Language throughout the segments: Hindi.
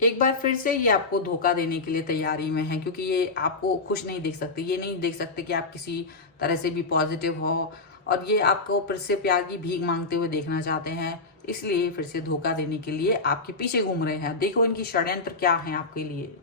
एक बार फिर से ये आपको धोखा देने के लिए तैयारी में है, क्योंकि ये आपको खुश नहीं देख सकते। ये नहीं देख सकते कि आप किसी तरह से भी पॉजिटिव हो, और ये आपको फिर से प्यार की भीख मांगते हुए देखना चाहते हैं। इसलिए फिर से धोखा देने के लिए आपके पीछे घूम रहे हैं। देखो इनकी षड्यंत्र क्या है आपके लिए।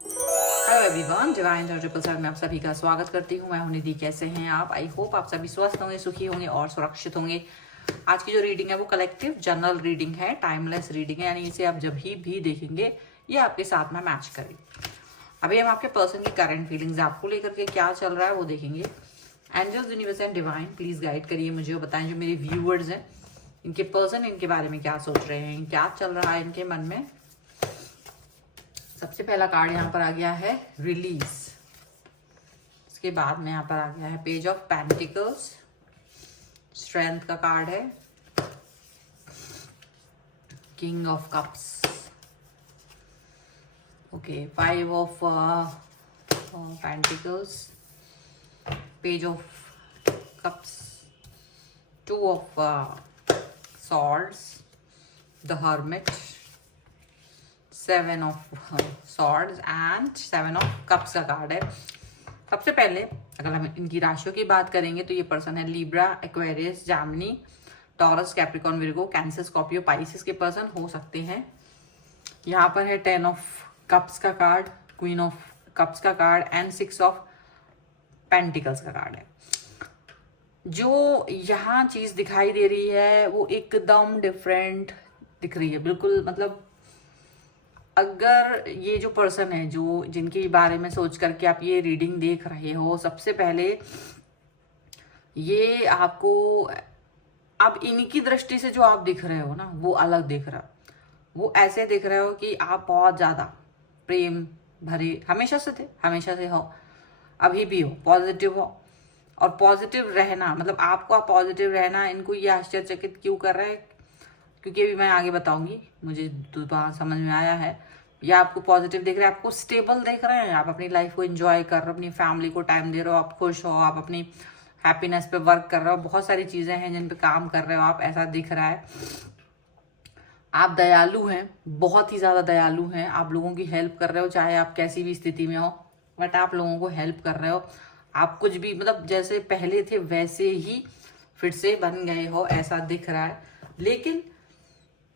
Hello everyone, divine triple seven में आप सभी का स्वागत करती हूँ। मैं हूं निधि। कैसे हैं आप? आई होप आप सभी स्वस्थ होंगे, सुखी होंगे और सुरक्षित होंगे। आज की जो रीडिंग है वो कलेक्टिव जनरल रीडिंग है, टाइमलेस रीडिंग है, यानी इसे आप जब भी देखेंगे ये आपके साथ में मैच करेगी। अभी हम आपके पर्सन की करंट फीलिंग्स आपको लेकर के क्या चल रहा है वो देखेंगे। Angels, universe and divine please guide करिए मुझे और बताएं जो मेरे व्यूअर्स हैं इनके पर्सन इनके बारे में क्या सोच रहे हैं, क्या चल रहा है इनके मन में। सबसे पहला कार्ड यहाँ पर आ गया है रिलीज। इसके बाद में यहाँ पर आ गया है पेज ऑफ पेंटिकल्स, स्ट्रेंथ का कार्ड है, king of cups, okay, five of pentacles, page of cups, two of swords, the hermit, seven of swords and seven of cups का कार्ड है। सबसे पहले अगर हम इनकी राशियों की बात करेंगे तो ये पर्सन है Libra, Aquarius, Gemini, taurus, Capricorn, Virgo, cancer, Scorpio, Pisces के पर्सन हो सकते हैं। यहाँ पर है टेन ऑफ कप्स का कार्ड, क्वीन ऑफ कप्स का card and six of pentacles का कार्ड है। जो यहाँ चीज दिखाई दे रही है वो एकदम डिफरेंट दिख रही है, बिल्कुल। मतलब अगर ये जो पर्सन है जो जिनके बारे में सोच करके आप ये रीडिंग देख रहे हो, सबसे पहले ये आपको अब इनकी दृष्टि से जो आप दिख रहे हो ना वो अलग दिख रहा है। वो ऐसे दिख रहे हो कि आप बहुत ज्यादा प्रेम भरे हमेशा से थे, हमेशा से हो, अभी भी हो, पॉजिटिव हो। और पॉजिटिव रहना मतलब आपको पॉजिटिव रहना इनको ये आश्चर्यचकित क्यों कर रहा है, क्योंकि अभी मैं आगे बताऊंगी। मुझे दोबारा समझ में आया है ये आपको पॉजिटिव देख रहे हैं, आपको स्टेबल देख रहे हैं, आप अपनी लाइफ को एंजॉय कर रहे हो, अपनी फैमिली को टाइम दे रहे हो, आप खुश हो, आप अपनी हैप्पीनेस पे वर्क कर रहे हो, बहुत सारी चीजें हैं जिन पे काम कर रहे हो आप, ऐसा दिख रहा है। आप दयालु हैं, बहुत ही ज्यादा दयालु हैं, आप लोगों की हेल्प कर रहे हो चाहे आप कैसी भी स्थिति में हो, बट आप लोगों को हेल्प कर रहे हो। आप कुछ भी मतलब जैसे पहले थे वैसे ही फिर से बन गए हो, ऐसा दिख रहा है। लेकिन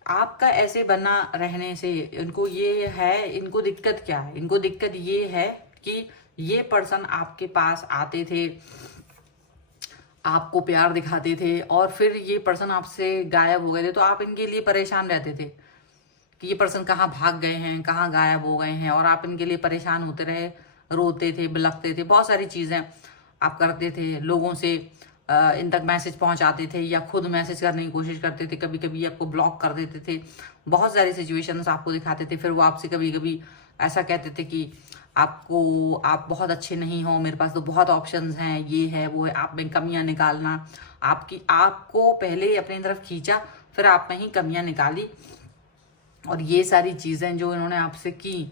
आपका ऐसे बना रहने से इनको ये है, इनको दिक्कत क्या है? इनको दिक्कत ये है कि ये पर्सन आपके पास आते थे, आपको प्यार दिखाते थे और फिर ये पर्सन आपसे गायब हो गए थे, तो आप इनके लिए परेशान रहते थे कि ये पर्सन कहाँ भाग गए हैं, कहाँ गायब हो गए हैं, और आप इनके लिए परेशान होते रहे, रोते थे, बिलखते थे, बहुत सारी चीजें आप करते थे, लोगों से इन तक मैसेज पहुंचाते थे या खुद मैसेज करने की कोशिश करते थे, कभी कभी आपको ब्लॉक कर देते थे, बहुत सारी सिचुएशंस आपको दिखाते थे। फिर वो आपसे कभी कभी ऐसा कहते थे कि आप बहुत अच्छे नहीं हो, मेरे पास तो बहुत ऑप्शंस हैं, ये है वो है, आप में कमियां निकालना। आपको पहले अपनी तरफ खींचा, फिर आप में ही कमियां निकाली, और ये सारी चीजें जो इन्होंने आपसे की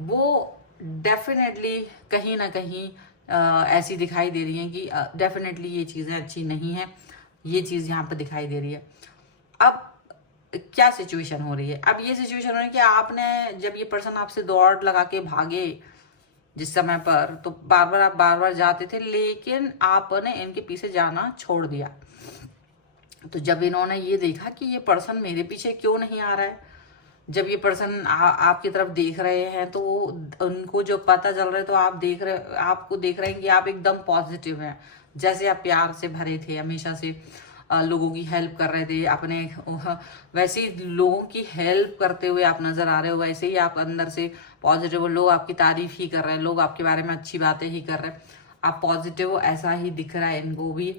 वो डेफिनेटली कहीं ना कहीं ऐसी दिखाई दे रही हैं कि डेफिनेटली ये चीजें अच्छी नहीं है। ये चीज यहाँ पर दिखाई दे रही है। अब क्या सिचुएशन हो रही है? अब ये सिचुएशन हो रही है कि आपने जब ये पर्सन आपसे दौड़ लगा के भागे जिस समय पर, तो आप बार बार जाते थे, लेकिन आपने इनके पीछे जाना छोड़ दिया। तो जब इन्होंने ये देखा कि ये पर्सन मेरे पीछे क्यों नहीं आ रहा है, जब ये पर्सन आपकी तरफ देख रहे हैं, तो उनको जो पता चल रहा है, तो आपको देख रहे हैं कि आप एकदम पॉजिटिव हैं, जैसे आप प्यार से भरे थे, हमेशा से लोगों की हेल्प कर रहे थे अपने, वैसे ही लोगों की हेल्प करते हुए आप नजर आ रहे हो, वैसे ही आप अंदर से पॉजिटिव हो, लोग आपकी तारीफ ही कर रहे हैं, लोग आपके बारे में अच्छी बातें ही कर रहे हैं, आप पॉजिटिव हो, ऐसा ही दिख रहा है इनको भी।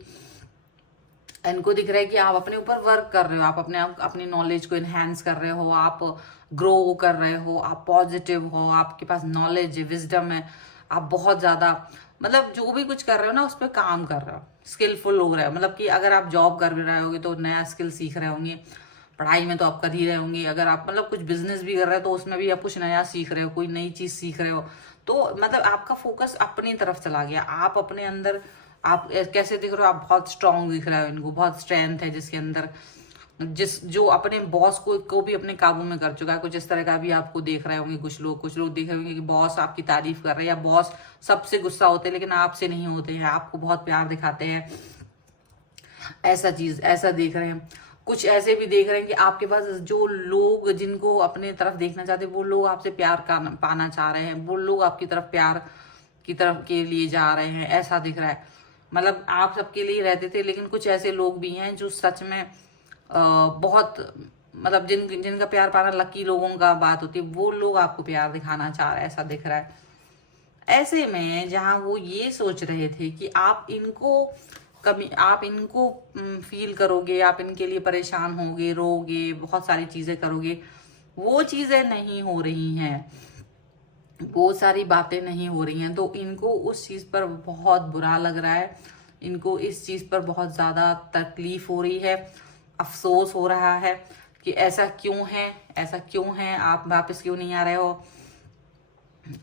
इनको दिख रहा है कि आप अपने ऊपर वर्क कर रहे हो, आप अपनी नॉलेज को इन्हेंस कर रहे हो, आप ग्रो कर रहे हो, आप पॉजिटिव हो, आपके पास नॉलेज है, विजडम है, आप बहुत ज्यादा मतलब जो भी कुछ कर रहे हो ना उस पर काम कर रहे हो, स्किलफुल हो रहे हो। मतलब कि अगर आप जॉब कर भी रहे होगे तो नया स्किल सीख रहे होंगे, पढ़ाई में तो आप कर ही रहे होंगे, अगर आप मतलब कुछ बिजनेस भी कर रहे हो तो उसमें भी आप कुछ नया सीख रहे हो, कोई नई चीज सीख रहे हो। तो मतलब आपका फोकस अपनी तरफ चला गया, आप अपने अंदर आप कैसे दिख रहे हो, आप बहुत स्ट्रांग दिख रहे हो, इनको बहुत स्ट्रेंथ है जिसके अंदर, जो अपने बॉस को भी अपने काबू में कर चुका है। कुछ इस तरह का भी आपको देख रहे होंगे कुछ लोग देख रहे होंगे कि बॉस आपकी तारीफ कर रहे हैं, या बॉस सबसे गुस्सा होते हैं लेकिन आपसे नहीं होते हैं, आपको बहुत प्यार दिखाते हैं, ऐसा देख रहे हैं। कुछ ऐसे भी देख रहे हैं कि आपके पास जो लोग जिनको अपने तरफ देखना चाहते हैं, वो लोग आपसे प्यार पाना चाह रहे हैं, वो लोग आपकी तरफ प्यार की तरफ के लिए जा रहे हैं, ऐसा दिख रहा है। मतलब आप सबके लिए रहते थे, लेकिन कुछ ऐसे लोग भी हैं जो सच में बहुत मतलब जिनका प्यार पाना लकी लोगों का बात होती है, वो लोग आपको प्यार दिखाना चाह रहे हैं, ऐसा दिख रहा है। ऐसे में जहां वो ये सोच रहे थे कि आप इनको फील करोगे, आप इनके लिए परेशान होगे, रोगे, बहुत सारी चीजें करोगे, वो चीजें नहीं हो रही हैं, वो सारी बातें नहीं हो रही हैं। तो इनको उस चीज पर बहुत बुरा लग रहा है, इनको इस चीज पर बहुत ज्यादा तकलीफ हो रही है, अफसोस हो रहा है कि ऐसा क्यों है, आप वापस क्यों नहीं आ रहे हो।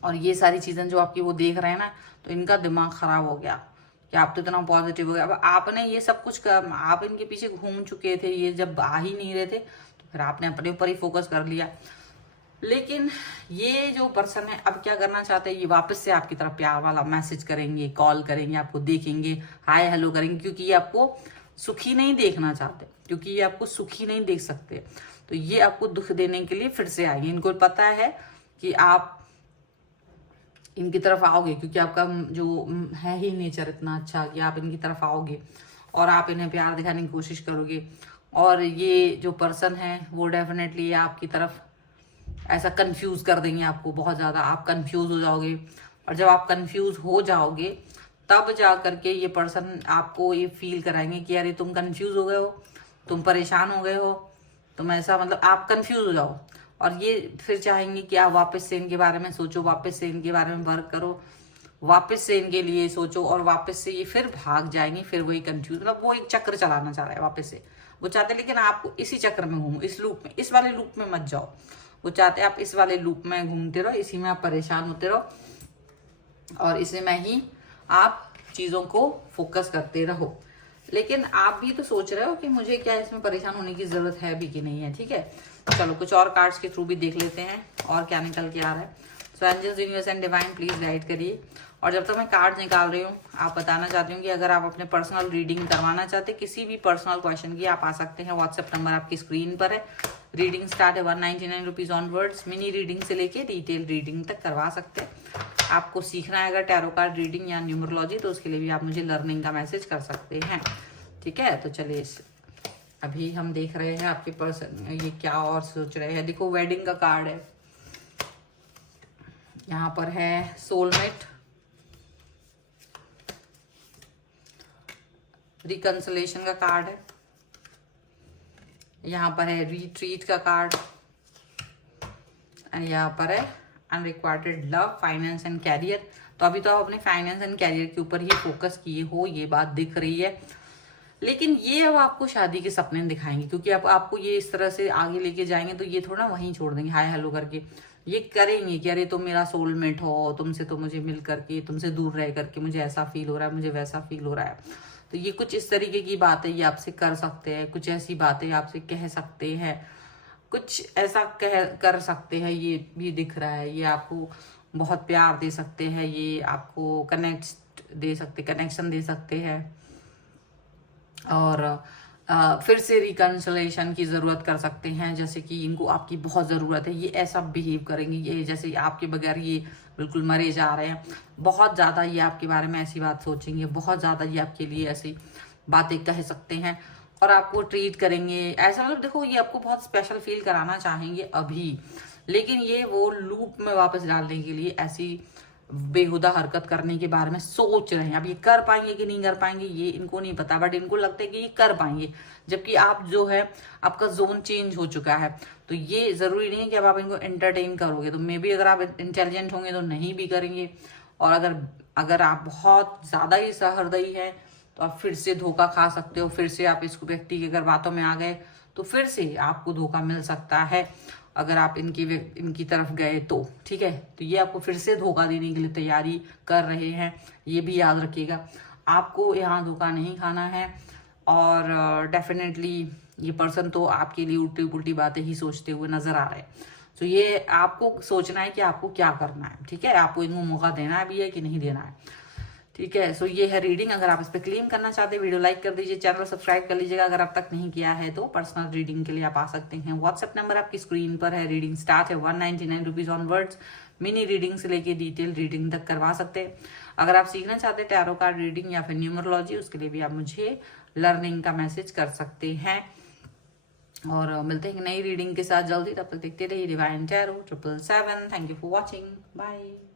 और ये सारी चीजें जो आपकी वो देख रहे हैं ना, तो इनका दिमाग खराब हो गया कि आप तो इतना पॉजिटिव हो गया। अब आपने ये सब कुछ आप इनके पीछे घूम चुके थे, ये जब आ ही नहीं रहे थे तो फिर आपने अपने ऊपर ही फोकस कर लिया। लेकिन ये जो पर्सन है अब क्या करना चाहते हैं, ये वापस से आपकी तरफ प्यार वाला मैसेज करेंगे, कॉल करेंगे, आपको देखेंगे, हाय हेलो करेंगे, क्योंकि ये आपको सुखी नहीं देखना चाहते, क्योंकि ये आपको सुखी नहीं देख सकते। तो ये आपको दुख देने के लिए फिर से आएंगे। इनको पता है कि आप इनकी तरफ आओगे, क्योंकि आपका जो है ही नेचर इतना अच्छा कि आप इनकी तरफ आओगे और आप इन्हें प्यार दिखाने की कोशिश करोगे। और ये जो पर्सन है वो डेफिनेटली आपकी तरफ ऐसा कंफ्यूज कर देंगे आपको बहुत ज्यादा, आप कंफ्यूज हो जाओगे। और जब आप कंफ्यूज हो जाओगे तब जा करके ये पर्सन आपको ये फील कराएंगे कि यार तुम कंफ्यूज हो गए हो, तुम परेशान हो गए हो, तुम ऐसा मतलब आप कंफ्यूज हो जाओ। और ये फिर चाहेंगे कि आप वापस से इनके बारे में सोचो, वापस से इनके बारे में वर्क करो, वापस से इनके लिए सोचो, और वापस से ये फिर भाग जाएंगे, फिर वही कंफ्यूज, मतलब वो एक चक्र चलाना चाह रहा है वापस से। वो चाहते हैं लेकिन आपको इसी चक्र में घूमो, इस लूप में, इस वाले लूप में मत जाओ। वो चाहते हैं आप इस वाले लूप में घूमते रहो, इसी में आप परेशान होते रहो और इसी में ही आप चीजों को फोकस करते रहो। लेकिन आप भी तो सोच रहे हो कि मुझे क्या इसमें परेशान होने की जरूरत है भी कि नहीं है। ठीक है, चलो कुछ और कार्ड्स के थ्रू भी देख लेते हैं और क्या निकल के आ रहा है। So angels, universe and divine please guide करिए। और जब तक मैं कार्ड निकाल रही हूँ, आप बताना चाहती हूँ कि अगर आप अपने पर्सनल रीडिंग करवाना चाहते हैं किसी भी पर्सनल क्वेश्चन की, आप आ सकते हैं। व्हाट्सएप नंबर आपकी स्क्रीन पर है। रीडिंग स्टार्ट है 199 रुपीज ऑनवर्ड्स। मिनी रीडिंग से लेके डिटेल रीडिंग तक करवा सकते हैं। आपको सीखना है अगर टैरो कार्ड रीडिंग या न्यूमरोलॉजी, तो उसके लिए भी आप मुझे लर्निंग का मैसेज कर सकते हैं। ठीक है, तो चलिए अभी हम देख रहे हैं आपके पर्सन ये क्या और सोच रहे हैं। देखो वेडिंग का कार्ड है, यहाँ पर है सोलमेट, रिकंसलेशन का कार्ड है, यहाँ पर है रिट्रीट का कार्ड, एंड यहाँ पर है unrequited love, finance and career. तो अभी तो आप अपने फाइनेंस एंड कैरियर के ऊपर ही फोकस किए हो, ये बात दिख रही है। लेकिन ये अब आपको शादी के सपने दिखाएंगे, क्योंकि अब आपको ये इस तरह से आगे लेके जाएंगे तो ये थोड़ा वहीं छोड़ देंगे हाय हेलो करके। ये करेंगे कि अरे तुम मेरा सोलमेट हो, तुमसे तो मुझे मिल करके, तुमसे दूर रह करके मुझे ऐसा फील हो रहा है, मुझे वैसा फील हो रहा है। तो ये कुछ इस तरीके की बातें ये आपसे कर सकते हैं, कुछ ऐसी बातें आपसे कह सकते हैं, कुछ ऐसा कर सकते हैं, ये भी दिख रहा है। ये आपको बहुत प्यार दे सकते हैं, ये आपको कनेक्शन दे सकते हैं। और फिर से रिकंसिलेशन की ज़रूरत कर सकते हैं, जैसे कि इनको आपकी बहुत ज़रूरत है। ये ऐसा बिहेव करेंगे, ये जैसे आपके बगैर ये बिल्कुल मरे जा रहे हैं। बहुत ज़्यादा ये आपके बारे में ऐसी बात सोचेंगे, बहुत ज़्यादा ये आपके लिए ऐसी बातें कह सकते हैं और आपको ट्रीट करेंगे ऐसा। मतलब देखो ये आपको बहुत स्पेशल फील कराना चाहेंगे अभी, लेकिन ये वो लूप में वापस डालने के लिए ऐसी बेहुदा हरकत करने के बारे में सोच रहे हैं। अब ये कर पाएंगे कि नहीं कर पाएंगे ये इनको नहीं पता, बट इनको लगता है कि ये कर पाएंगे, जबकि आप जो है आपका जोन चेंज हो चुका है। तो ये जरूरी नहीं है कि अब आप इनको एंटरटेन करोगे, तो मे बी अगर आप इंटेलिजेंट होंगे तो नहीं भी करेंगे, और अगर आप बहुत ज्यादा ही सहृदयी है तो आप फिर से धोखा खा सकते हो। फिर से आप इस व्यक्ति की अगर बातों में आ गए तो फिर से आपको धोखा मिल सकता है, अगर आप इनकी तरफ गए तो। ठीक है, तो ये आपको फिर से धोखा देने के लिए तैयारी कर रहे हैं, ये भी याद रखिएगा। आपको यहाँ धोखा नहीं खाना है, और डेफिनेटली ये पर्सन तो आपके लिए उल्टी पुल्टी बातें ही सोचते हुए नजर आ रहे हैं। तो ये आपको सोचना है कि आपको क्या करना है, ठीक है, आपको इनको मौका देना भी है कि नहीं देना है, ठीक है। सो ये है रीडिंग। अगर आप इस पर क्लेम करना चाहते हैं वीडियो लाइक कर दीजिए, चैनल सब्सक्राइब कर लीजिएगा अगर अब तक नहीं किया है तो। पर्सनल रीडिंग के लिए आप आ सकते हैं, व्हाट्सएप नंबर आपकी स्क्रीन पर है। रीडिंग स्टार्ट है 199 रुपीज ऑनवर्ड्स। मिनी रीडिंग से लेके डिटेल रीडिंग तक करवा सकते हैं। अगर आप सीखना चाहते हैं टैरो कार्ड रीडिंग या फिर न्यूमरोलॉजी, उसके लिए भी आप मुझे लर्निंग का मैसेज कर सकते हैं। और मिलते हैं नई रीडिंग के साथ जल्दी, तब तक देखते रहिए Divine Tarot 777। Thank you for watching, bye.